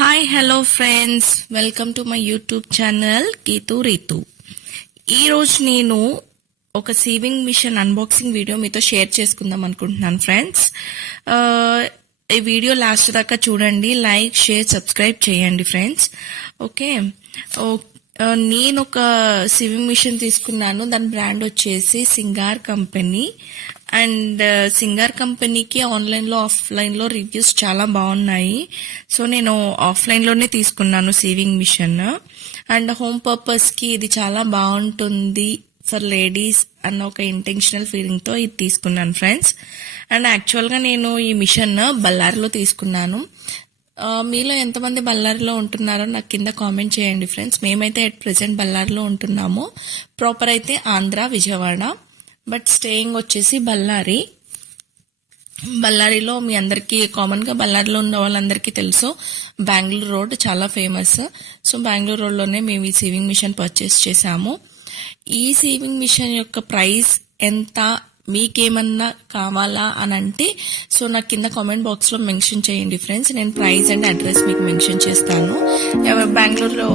Hi hello friends, welcome to my YouTube channel Geethu Ritu. ఈరోజు నేను ఒక సీవింగ్ మిషన్ అన్బాక్సింగ్ వీడియో మీతో షేర్ చేసుకుందాం అనుకుంటున్నాను ఫ్రెండ్స్. ఈ వీడియో లాస్ట్ దాకా చూడండి, లైక్ షేర్ సబ్స్క్రైబ్ చేయండి ఫ్రెండ్స్. ఓకే, నేను ఒక సీవింగ్ మిషన్ తీసుకున్నాను. దాని బ్రాండ్ వచ్చేసి సింగార్ కంపెనీ. అండ్ సింగార్ కంపెనీకి ఆన్లైన్లో ఆఫ్లైన్లో రివ్యూస్ చాలా బాగున్నాయి. సో నేను ఆఫ్లైన్లోనే తీసుకున్నాను సీవింగ్ మిషన్. అండ్ హోమ్ పర్పస్కి ఇది చాలా బాగుంటుంది ఫర్ లేడీస్ అన్న ఒక ఇంటెన్షనల్ ఫీలింగ్తో ఇది తీసుకున్నాను ఫ్రెండ్స్. అండ్ యాక్చువల్గా నేను ఈ మిషన్ బళ్ళారిలో తీసుకున్నాను. మీలో ఎంతమంది బళ్ళారిలో ఉంటున్నారో నాకు కింద కామెంట్ చేయండి ఫ్రెండ్స్. మేమైతే ఎట్ ప్రెసెంట్ బళ్ళారిలో ఉంటున్నాము. ప్రాపర్ అయితే ఆంధ్ర, విజయవాడ, బట్ స్టేయింగ్ వచ్చేసి బళ్ళారిలో మీ అందరికీ కామన్గా బళ్ళారిలో ఉన్న వాళ్ళందరికీ తెలుసు బెంగళూరు రోడ్ చాలా ఫేమస్. సో బెంగళూరు రోడ్లోనే మేము ఈ సీవింగ్ మిషన్ పర్చేస్ చేసాము. ఈ సీవింగ్ మిషన్ యొక్క ప్రైస్ ఎంత, మీకేమన్నా కావాలా అని అంటే సో నాకు కింద కామెంట్ బాక్స్లో మెన్షన్ చేయండి ఫ్రెండ్స్. నేను ప్రైస్ అండ్ అడ్రస్ మీకు మెన్షన్ చేస్తాను. బెంగళూరులో